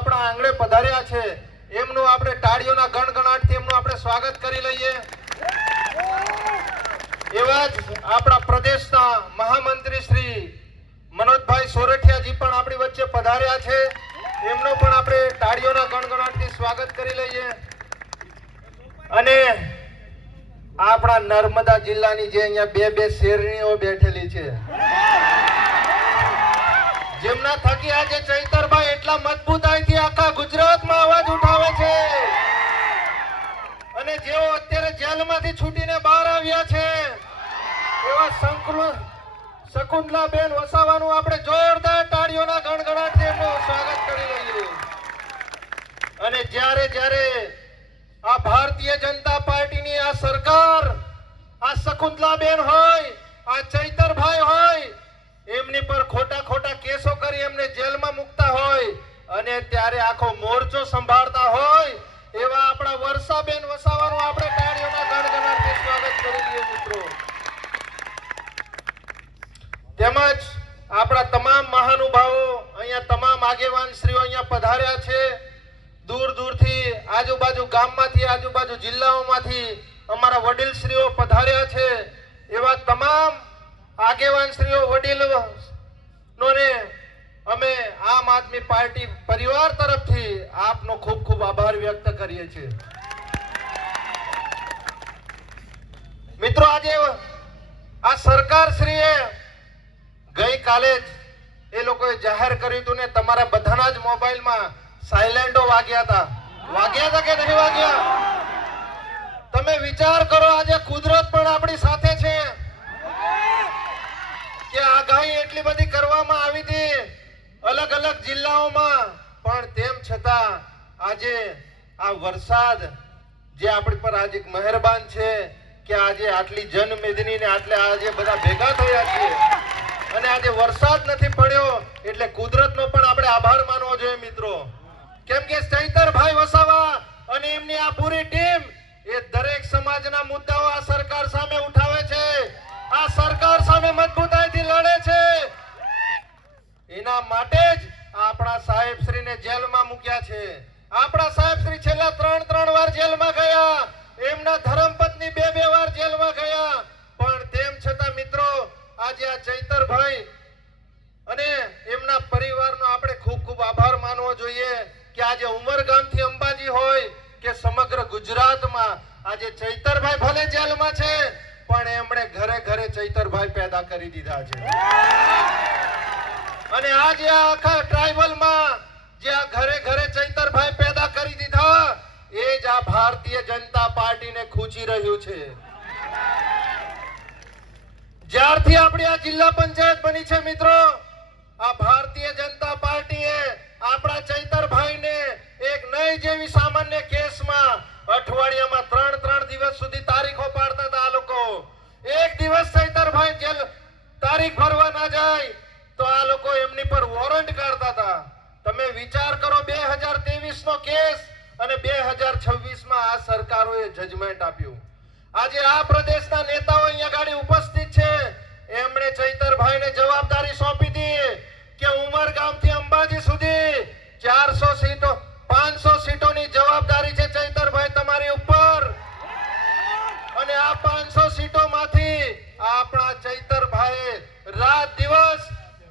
આપણા આંગણે પધાર્યા છે એમનું આપણે તાળીઓના ગણગણાટથી એમનું આપણે સ્વાગત કરી લઈએ। એવા જ આપણા પ્રદેશના મહામંત્રી શ્રી મનોજભાઈ સોરઠિયાજી પણ આપણી વચ્ચે પધાર્યા છે, એમનું પણ આપણે તાળીઓના ગણગણાટથી સ્વાગત કરી લઈએ। અને આપણા નર્મદા જિલ્લાની જે અહીંયા બે બે શેરણીઓ બેઠેલી છે, જેમના થકી આજે ચૈતરભાઈ એટલા મજબૂતાઈથી આખા ગુજરાતમાં અવાજ ઉઠાવે છે અને જેઓ અત્યારે જેલમાંથી છૂટીને બહાર આવ્યા છે એવા શકુંતલાબેન વસાવાનું આપણે જોરદાર તાળીઓના ગણગણાટથી એમનું સ્વાગત કરી લઈએ। અને જ્યારે જ્યારે આ ભારતીય જનતા પાર્ટીની આ સરકાર, આ શકુંતલાબેન હોય, આ ચૈતરભાઈ હોય, એમની પર ખોટા ખોટા કેસો કરી એમને જેલમાં મૂકતા હોય અને ત્યારે આખો મોરચો સંભાળતા હોય એવા આપણા વર્ષાબેન વસાવાનું આપણે તાળીઓના ગણગણાટથી સ્વાગત કરી દઈએ મિત્રો। તેમજ આપણા તમામ મહાનુભાવો અહીંયા, તમામ આગેવાન શ્રીઓ અહીંયા પધાર્યા છે। દૂર દૂરથી, આજુબાજુ ગામમાંથી, આજુબાજુ જિલ્લાઓમાંથી અમારા વડીલ શ્રીઓ પધાર્યા છે। એવા તમામ આગેવાન શ્રીઓ, વડીલોને અમે આમ આદમી પાર્ટી પરિવાર તરફથી આપનો ખૂબ ખૂબ આભાર વ્યક્ત કરીએ છીએ। મિત્રો, આજે આ સરકાર શ્રીએ ગઈકાલે જ એ લોકોએ જાહેર કર્યું હતું ને, તમારા બધાના જ મોબાઈલમાં સાયલેન્ટો વાગ્યા હતા કે નહીં વાગ્યા? તમે વિચાર કરો, આજે કુદરત પણ આપણી સાથે છે કે આગાહી એટલી બધી કરવામાં આવી હતી અલગ અલગ જિલ્લાઓમાં, પણ તેમ છતાં આજે આ વરસાદ જે આપણી પર આજે મહેરબાન છે કે આજે આટલી જનમેદની ને આટલે આજે બધા ભેગા થયા છીએ અને આજે વરસાદ નથી પડ્યો એટલે કુદરતનો પણ આપણે આભાર માનવો જોઈએ મિત્રો। કેમ કે ચૈતરભાઈ વસાવા અને એમની આ પૂરી ટીમ એ દરેક સમાજના મુદ્દાઓ આ સરકાર સામે ઉઠાવે છે, આ સરકાર સામે મજબૂતાઈથી લડે છે। એના માટે જ આપણા સાહેબશ્રીને જેલમાં મૂક્યા છે। આપણા સાહેબશ્રી છેલ્લા 3 વાર જેલમાં ગયા, એમના ધર્મપત્ની 2 વાર જેલમાં ગયા, પણ તેમ છતાં મિત્રો આજે આ ચૈતરભાઈ અને એમના પરિવારનો આપણે ખૂબ ખૂબ આભાર માનવો જોઈએ કે આજે ઉમરગામથી અંબાજી હોય કે સમગ્ર ગુજરાતમાં આજે ચૈતરભાઈ ભલે જેલમાં છે પણ એમણે ઘરે ઘરે ચૈતરભાઈ પેદા કરી દીધા છે। અને આજે આ આખા ટ્રાઇબલમાં જે આ ઘરે ઘરે ચૈતરભાઈ પેદા કરી દીધા એ જ આ ભારતીય જનતા પાર્ટીને ખૂંચી રહ્યું છે। જ્યારથી આપણી આ જિલ્લા પંચાયત બની છે મિત્રો, આ ભારતીય જનતા પાર્ટીએ આપણા ચૈતરભાઈને એક નહીં જેવી સામાન્ય કેસમાં અઠવાડિયામાં 3 દિવસ સુધી તારીખો પાડતા હતા આ લોકો। એક દિવસ ચૈતરભાઈ જેલ તારીખ ભરવા ના જાય તો આ લોકો એમની પર વોરંટ કાઢતા હતા। તમે વિચાર કરો, 2023 નો કેસ અને 2026 આ સરકારોએ જજમેન્ટ આપ્યું। આજે આ પ્રદેશના નેતાઓ અહીંયા ગાડી ઉપસ્થિત છે, એમણે ચૈતરભાઈને જવાબદારી સોંપી હતી કે ઉમરગામથી અંબાજી સુધી 400 સીટો 500 સીટોની જવાબદારી છે ચૈતરભાઈ તમારી ઉપર, અને આ 500 સીટોમાંથી આપણા ચૈતરભાઈ રાત દિવસ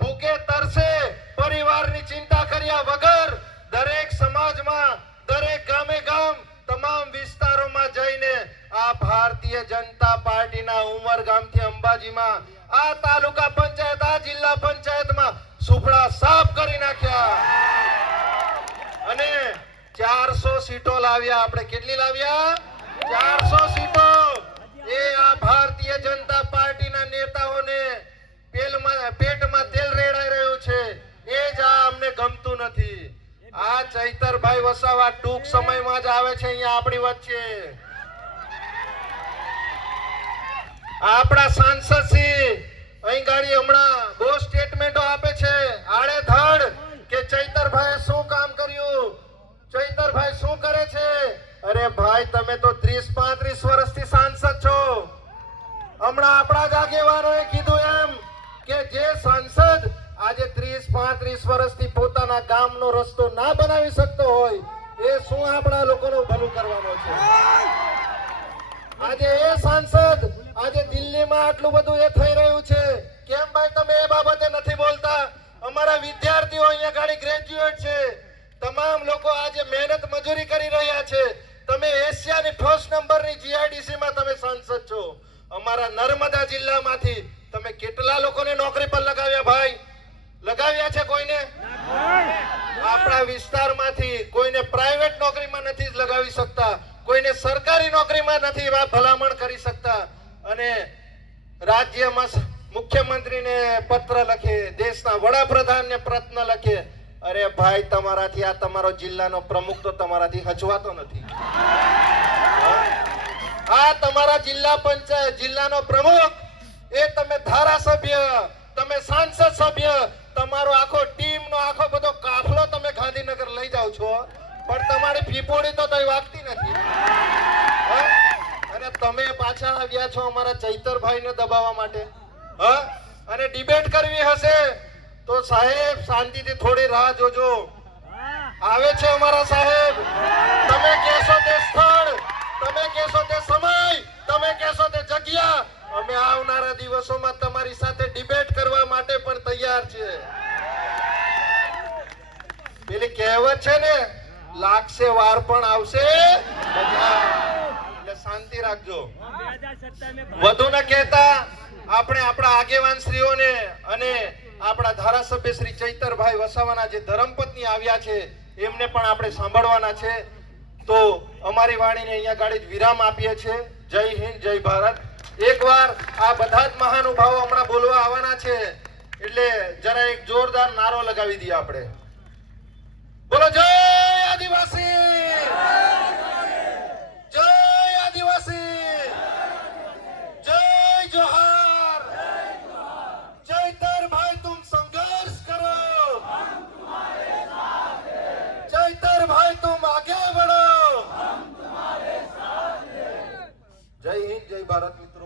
ભૂખે તરસે પરિવારની ચિંતા કર્યા વગર દરેક સમાજમાં, દરેક ગામે ગામ, તમામ વિસ્તારોમાં જઈને આ ભારતીય જનતા પાર્ટીના ઉમરગામથી અંબાજીમાં, આ તાલુકા પંચાયત, આ જિલ્લા પંચાયતમાં સુપડા સાફ કરી નાખ્યા અને 400 સીટો લાવ્યા। આપણે કેટલી લાવ્યા? 400 સીટો। એ આ ભારતીય જનતા પાર્ટીના નેતાઓને પેટમાં તેલ રેડાઈ રહ્યું છે, એ જ આ અમને ગમતું નથી। આ ચૈતરભાઈ વસાવા ટૂંક સમયમાં જ આવે છે અહીંયા આપણી વચ્ચે। આપણા સાંસદ શ્રી અહીં ગાડી હમણાં બહુ સ્ટેટમેન્ટો આપે છે આડેધડ કે ચૈતરભાઈ શું કામ કર્યું, ચૈતરભાઈ શું કરે છે। અરે ભાઈ, તમે તો 30-35 વર્ષથી સાંસદ છો। હમણાં આપણા જ આગેવાનોએ કીધું એમ કે જે સાંસદ આજે 30 30-35 વર્ષથી પોતાના ગામનો રસ્તો ના બનાવી શકતો હોય એ શું આપણા લોકોનું ભલું કરવાનો છે? આજે એ સાંસદ આજે દિલ્હીમાં આટલું બધું એ થઈ રહ્યું છે, કેમ ભાઈ તમે એ બાબતે નથી બોલતા? અમારા વિદ્યાર્થીઓ અહીંયા ગાડી ગ્રેજ્યુએટ છે, તમામ લોકો આજે મહેનત મજૂરી કરી રહ્યા છે. તમે એશિયાની ફર્સ્ટ નંબરની જીઆઈડીસી માં તમે સાંસદ છો. અમારા નર્મદા જિલ્લામાંથી તમે કેટલા લોકોને નોકરી પર લગાવ્યા ભાઈ? લગાવ્યા છે કોઈને? આપણા વિસ્તારમાંથી કોઈને પ્રાઇવેટ નોકરીમાં નથી લગાવી શકતા, કોઈને સરકારી નોકરીમાં નથી ભલામણ કરી શકતા. અને રાજ્યમાં મુખ્યમંત્રીને પત્ર લખે, દેશના વડાપ્રધાનને પત્ર લખે, અરે ભાઈ તમારાથી આ તમારો જિલ્લાનો પ્રમુખ તો તમારાથી હચવાતો નથી. આ તમારા જિલ્લા પંચાયત જિલ્લાનો પ્રમુખ એ તમે ધારાસભ્ય, તમે સાંસદ સભ્ય, તમારો આખો ટીમનો આખો બધો કાફલો તમે ગાંધીનગર લઈ જાઓ છો, પણ તમારી પીપોડી તો તઈ વાગતી નથી. અને તમે પાછા આવ્યા છો અમારા ચૈતરભાઈને દબાવવા માટે. અને ડિબેટ કરવી હશે તો સાહેબ શાંતિથી થોડી રાહ જોજો. આવે છે અમારા સાહેબ. તમે કહેશો તે સ્થળ, તમે કહેશો તે સમય, તમે કહેશો તે જગ્યા, અમે આવનારા દિવસોમાં તમારી સાથે ડિબેટ કરવા માટે પણ તૈયાર છીએ. પેલી કહેવત છે ને, લાગશે વાર પણ આવશે બજાર. એટલે શાંતિ રાખજો. વધુ ન કહેતા આપણે આપણા આગેવાન શ્રીઓને અને આપણા ધારાસભ્ય શ્રી ચૈતરભાઈ વસાવાના જે ધર્મપત્ની આવ્યા છે એમને પણ આપણે સાંભળવાના છે. તો અમારી વાણીને અહીંયા ગાડી વિરામ આપીએ છીએ. જય હિન્દ, જય ભારત. એકવાર આ બધા જ મહાનુભાવો હમણાં બોલવા આવવાના છે, એટલે જરા એક જોરદાર નારો લગાવી દઈએ આપણે. બોલો જય આદિવાસી, જય આદિવાસી, જય જોહાર. ચૈતરભાઈ तुम संघर्ष करो, हम तुम्हारे साथ हैं. चैतरभाई तुम आगे बढ़ो, हम तुम्हारे साथ हैं. जय हिंद, जय भारत मित्रों.